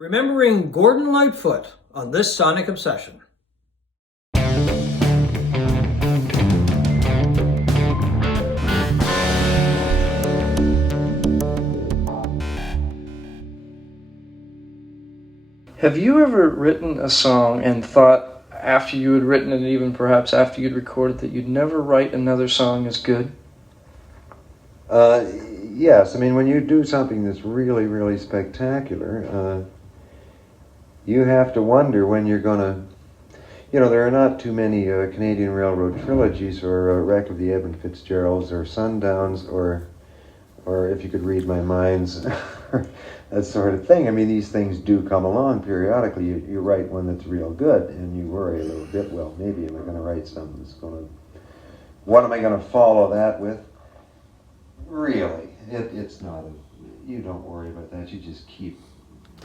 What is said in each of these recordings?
Remembering Gordon Lightfoot on this Sonic Obsession. Have you ever written a song and thought after you had written it, even perhaps after you'd recorded, that you'd never write another song as good? Yes, I mean, when you do something that's really, really spectacular, you have to wonder when you're going to... there are not too many Canadian Railroad Trilogies or Wreck of the Edmund Fitzgeralds or Sundowns or If You Could Read My Minds, that sort of thing. I mean, these things do come along periodically. You write one that's real good and you worry a little bit, well, maybe am I going to write something that's going to... What am I going to follow that with? Really, it's not you don't worry about that. You just keep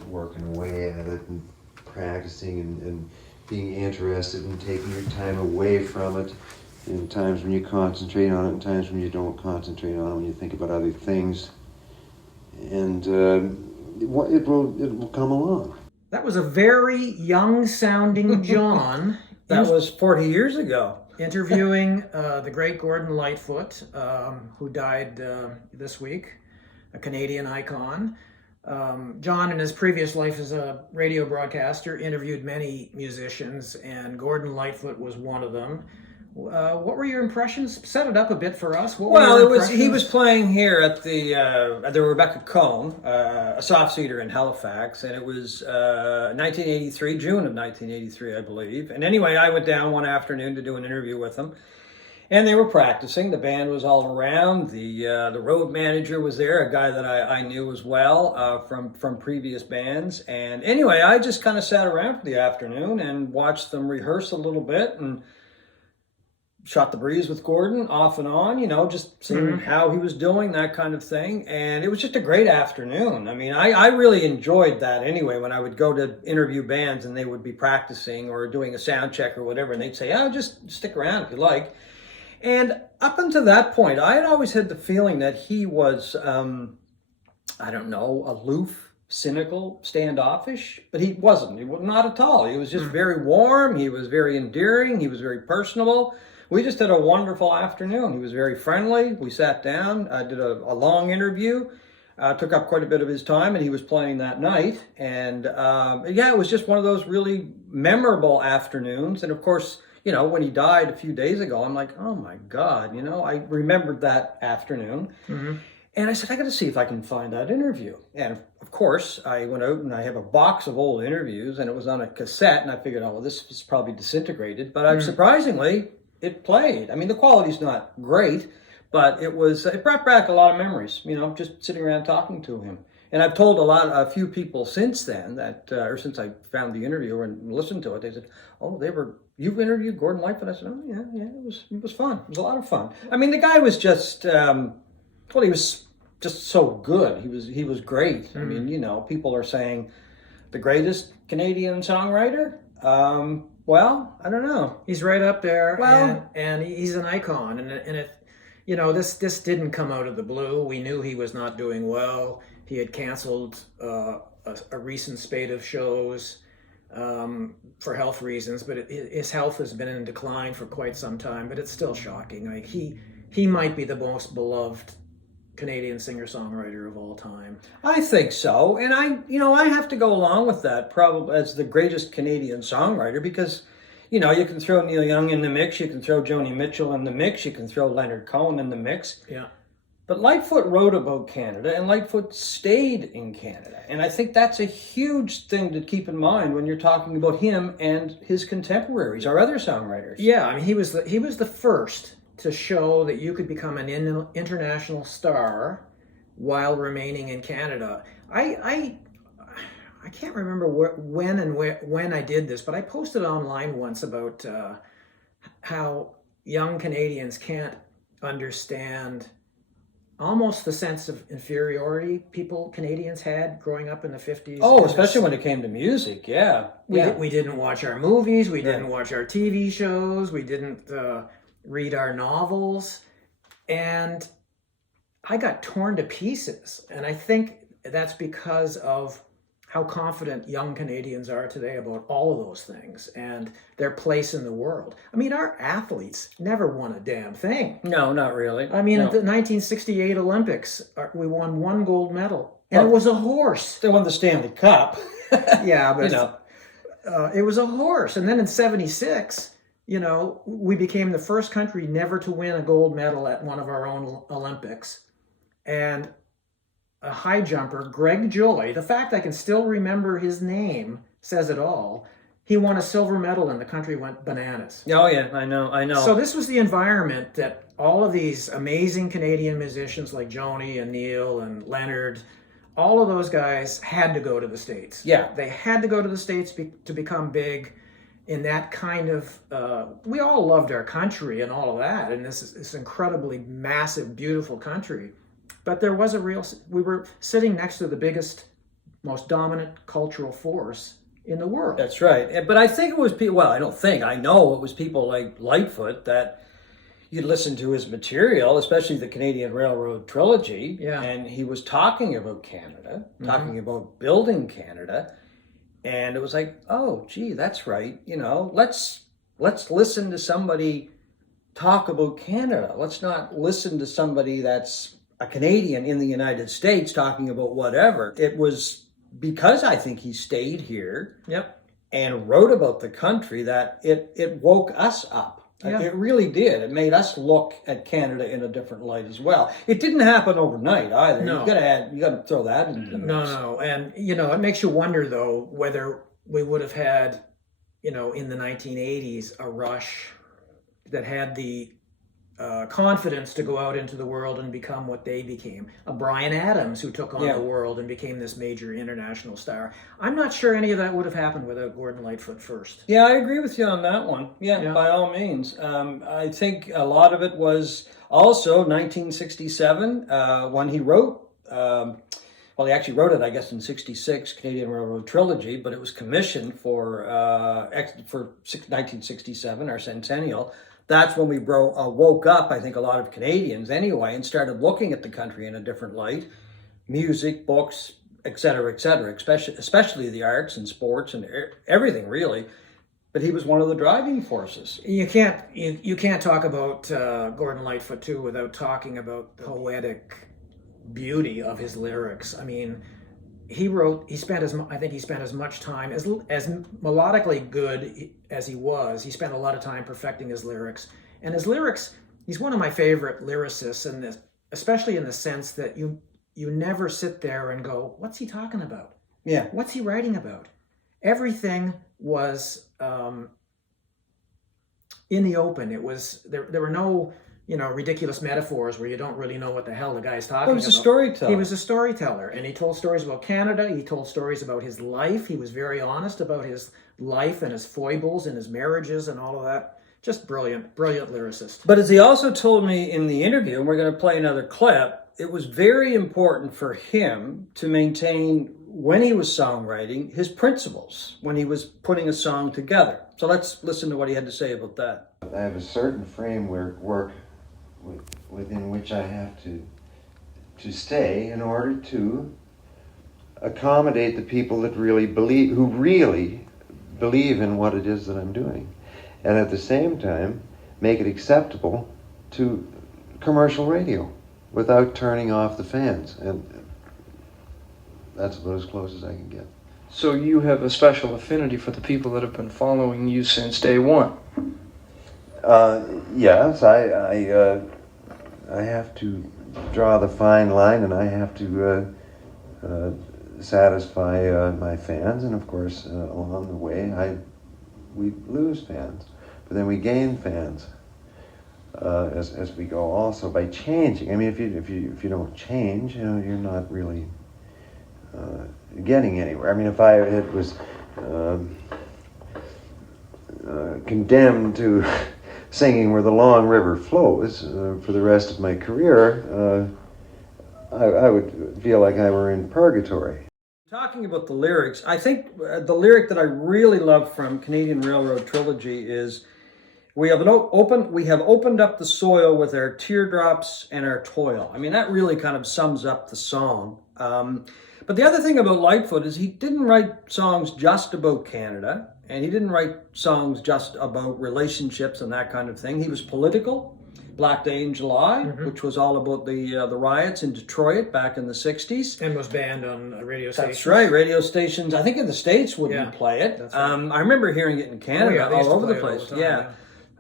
working away at it and practicing and being interested and taking your time away from it. In times when you concentrate on it, and times when you don't concentrate on it, when you think about other things, and it will come along. That was a very young-sounding John. That was 40 years ago. Interviewing the great Gordon Lightfoot, who died this week, a Canadian icon. John, in his previous life as a radio broadcaster, interviewed many musicians, and Gordon Lightfoot was one of them. What were your impressions? Set it up a bit for us. He was playing here at the Rebecca Cone, a soft seater in Halifax, and it was 1983, June of 1983, I believe. And anyway, I went down one afternoon to do an interview with them, and they were practicing. The band was all around. The road manager was there, a guy that I knew as well from previous bands. And anyway, I just kind of sat around for the afternoon and watched them rehearse a little bit and shot the breeze with Gordon off and on, just seeing how he was doing, that kind of thing. And it was just a great afternoon. I mean, I really enjoyed that anyway, when I would go to interview bands and they would be practicing or doing a sound check or whatever, and they'd say, just stick around if you like. And up until that point, I had always had the feeling that he was, aloof, cynical, standoffish, but he wasn't. He was not at all. He was just very warm. He was very endearing. He was very personable. We just had a wonderful afternoon. He was very friendly. We sat down, did a long interview, took up quite a bit of his time, and he was playing that night. And it was just one of those really memorable afternoons. And of course, when he died a few days ago, I'm like, oh my God, I remembered that afternoon. Mm-hmm. And I said, I got to see if I can find that interview. And of course, I went out and I have a box of old interviews, and it was on a cassette. And I figured, this is probably disintegrated. But surprisingly, it played. I mean, the quality's not great, but it brought back a lot of memories, just sitting around talking to him. And I've told a few people since then or since I found the interview and listened to it, they said, you've interviewed Gordon Lightfoot? I said, oh yeah, it was fun. It was a lot of fun. I mean, the guy was just, he was just so good. He was great. Mm-hmm. I mean, people are saying the greatest Canadian songwriter. Well, I don't know. He's right up there, well, and he's an icon. And if this didn't come out of the blue. We knew he was not doing well. He had canceled a recent spate of shows for health reasons, but his health has been in decline for quite some time. But it's still shocking. Like he might be the most beloved Canadian singer-songwriter of all time. I think so, and I have to go along with that probably as the greatest Canadian songwriter because, you can throw Neil Young in the mix, you can throw Joni Mitchell in the mix, you can throw Leonard Cohen in the mix. Yeah. But Lightfoot wrote about Canada, and Lightfoot stayed in Canada, and I think that's a huge thing to keep in mind when you're talking about him and his contemporaries, our other songwriters. Yeah, I mean, he was the first to show that you could become an international star while remaining in Canada. I can't remember when I did this, but I posted online once about how young Canadians can't understand almost the sense of inferiority Canadians had growing up in the 50s. Oh, especially when it came to music, yeah. We didn't watch our movies, we didn't watch our TV shows, we didn't read our novels, and I got torn to pieces. And I think that's because of how confident young Canadians are today about all of those things and their place in the world. I mean, our athletes never won a damn thing. No, not really. I mean, No. at the 1968 Olympics, we won 1 gold medal, and it was a horse. They won the Stanley Cup. Yeah, but You know. it was a horse. And then in 76, you know, we became the first country never to win a gold medal at one of our own Olympics. And a high jumper, Greg Joy, the fact I can still remember his name says it all. He won a silver medal and the country went bananas. Oh yeah, I know. So this was the environment that all of these amazing Canadian musicians like Joni and Neil and Leonard, all of those guys had to go to the States. Yeah. They had to go to the States to become big in that kind of, we all loved our country and all of that. And this incredibly massive, beautiful country. But there was we were sitting next to the biggest, most dominant cultural force in the world. That's right. But I think it was people, well, I don't think, I know it was people like Lightfoot that you'd listen to his material, especially the Canadian Railroad Trilogy. Yeah. And he was talking about Canada, talking about building Canada. And it was like, oh, gee, that's right. You know, let's listen to somebody talk about Canada. Let's not listen to somebody that's a Canadian in the United States talking about whatever. It was because I think he stayed here and wrote about the country that it woke us up. Yeah. It really did. It made us look at Canada in a different light as well. It didn't happen overnight either. No. You got to throw that into the mix. No. And, you know, it makes you wonder, though, whether we would have had, you know, in the 1980s, a rush that had the confidence to go out into the world and become what they became. A Bryan Adams who took on the world and became this major international star. I'm not sure any of that would have happened without Gordon Lightfoot first. Yeah, I agree with you on that one. Yeah. By all means. I think a lot of it was also 1967 when he wrote, well, he actually wrote it, I guess, in 66, Canadian Railroad Trilogy, but it was commissioned for 1967, our centennial. That's when we woke up, I think, a lot of Canadians anyway, and started looking at the country in a different light. Music, books, et cetera, especially the arts and sports and everything, really. But he was one of the driving forces. You can't talk about Gordon Lightfoot, too, without talking about the poetic beauty of his lyrics. I mean, I think he spent as much time, as melodically good as he was, he spent a lot of time perfecting his lyrics. And his lyrics, he's one of my favorite lyricists, especially in the sense that you never sit there and go, what's he talking about? Yeah. What's he writing about? Everything was in the open. It was, there were no, you know, ridiculous metaphors where you don't really know what the hell the guy's talking about. He was a storyteller. He was a storyteller, and he told stories about Canada. He told stories about his life. He was very honest about his life and his foibles and his marriages and all of that. Just brilliant lyricist. But as he also told me in the interview, and we're going to play another clip, it was very important for him to maintain, when he was songwriting, his principles when he was putting a song together. So let's listen to what he had to say about that. I have a certain framework within which I have to stay in order to accommodate the people that really believe in what it is that I'm doing, and at the same time make it acceptable to commercial radio without turning off the fans, and that's about as close as I can get. So you have a special affinity for the people that have been following you since day one. Yes, I have to draw the fine line, and I have to satisfy my fans, and of course, along the way, we lose fans, but then we gain fans as we go. Also, by changing. I mean, if you don't change, you know, you're not really getting anywhere. I mean, if I was condemned to singing Where the Long River Flows for the rest of my career, I would feel like I were in purgatory. Talking about the lyrics, I think the lyric that I really love from Canadian Railroad Trilogy is, we have opened up the soil with our teardrops and our toil. I mean, that really kind of sums up the song. But the other thing about Lightfoot is he didn't write songs just about Canada, and he didn't write songs just about relationships and that kind of thing. He was political. Black Day in July, which was all about the riots in Detroit back in the 60s. And was banned on radio stations. That's right. Radio stations, I think in the States wouldn't Yeah, play it. that's right. I remember hearing it in Canada, they used all to over the play it all place. the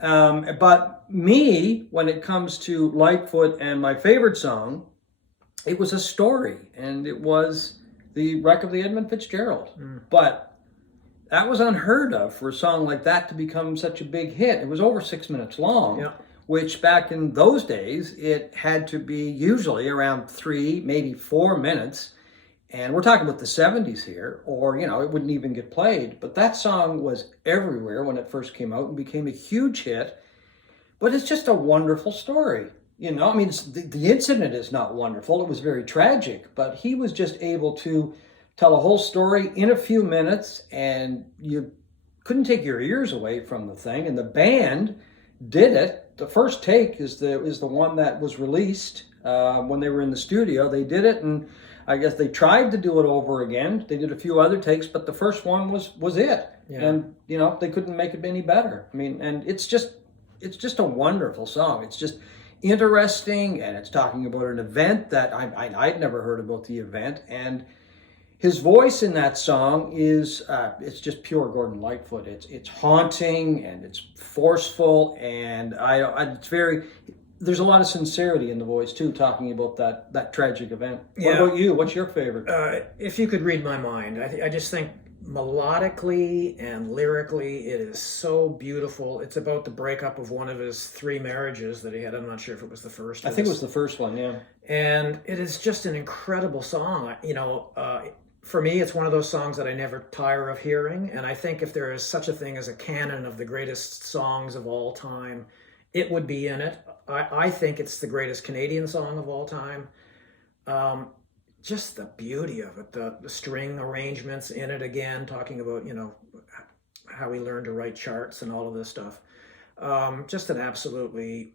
time, Yeah. But me, when it comes to Lightfoot and my favorite song, it was a story, and it was The Wreck of the Edmund Fitzgerald. But that was unheard of for a song like that to become such a big hit. It was over 6 minutes long. Yeah. Which back in those days, it had to be usually around 3, maybe 4 minutes. And we're talking about the 70s here, or, you know, it wouldn't even get played. But that song was everywhere when it first came out and became a huge hit. But it's just a wonderful story. You know, I mean, the incident is not wonderful. It was very tragic. But he was just able to tell a whole story in a few minutes, and you couldn't take your ears away from the thing. And the band did it. The first take is the one that was released when they were in the studio. They did it, and I guess they tried to do it over again. They did a few other takes, but the first one was it. Yeah. And you know, they couldn't make it any better. I mean, and it's just a wonderful song. It's just interesting, and it's talking about an event that I'd never heard about the event, and his voice in that song is it's just pure Gordon Lightfoot. It's haunting, and it's forceful, and it's very. There's a lot of sincerity in the voice too, talking about that tragic event. Yeah. What about you? What's your favorite? If you could read my mind, I just think melodically and lyrically, it is so beautiful. It's about the breakup of one of his 3 marriages that he had. I'm not sure if it was the first. I think it was the first one. Yeah. And it is just an incredible song. You know, for me, it's one of those songs that I never tire of hearing. And I think if there is such a thing as a canon of the greatest songs of all time, it would be in it. I think it's the greatest Canadian song of all time. Just the beauty of it, the string arrangements in it again, talking about, you know, how he learned to write charts and all of this stuff. Just an absolutely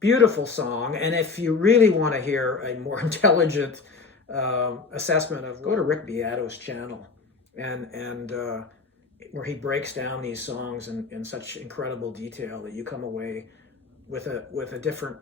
beautiful song. And if you really want to hear a more intelligent assessment of, go to Rick Beato's channel, and where he breaks down these songs in such incredible detail that you come away with a different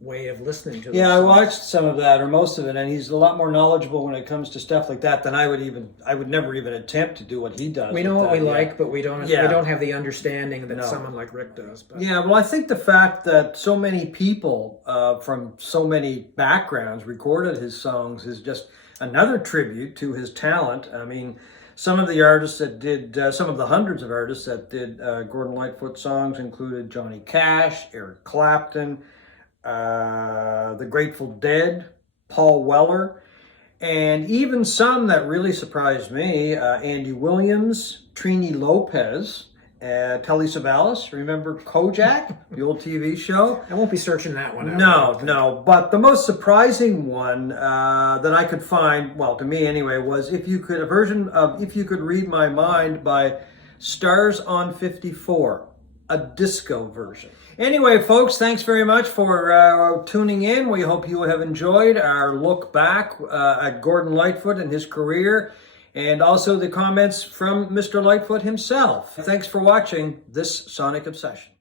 way of listening to them. Yeah, I watched some of that, or most of it, and he's a lot more knowledgeable when it comes to stuff like that than I would never even attempt to do what he does. We know what we like, but we don't have the understanding that No. someone like Rick does. But. Yeah, well, I think the fact that so many people from so many backgrounds recorded his songs is just another tribute to his talent. I mean, some of the artists that did, some of the hundreds of artists that did Gordon Lightfoot songs included Johnny Cash, Eric Clapton, the Grateful Dead, Paul Weller, and even some that really surprised me, Andy Williams, Trini Lopez, Telly Savalas. Remember Kojak, the old TV show? I won't be searching that one out. No. But the most surprising one that I could find, well, to me anyway, was a version of If You Could Read My Mind by Stars on 54, a disco version. Anyway, folks, thanks very much for tuning in. We hope you have enjoyed our look back at Gordon Lightfoot and his career, and also the comments from Mr. Lightfoot himself. Thanks for watching this Sonic Obsession.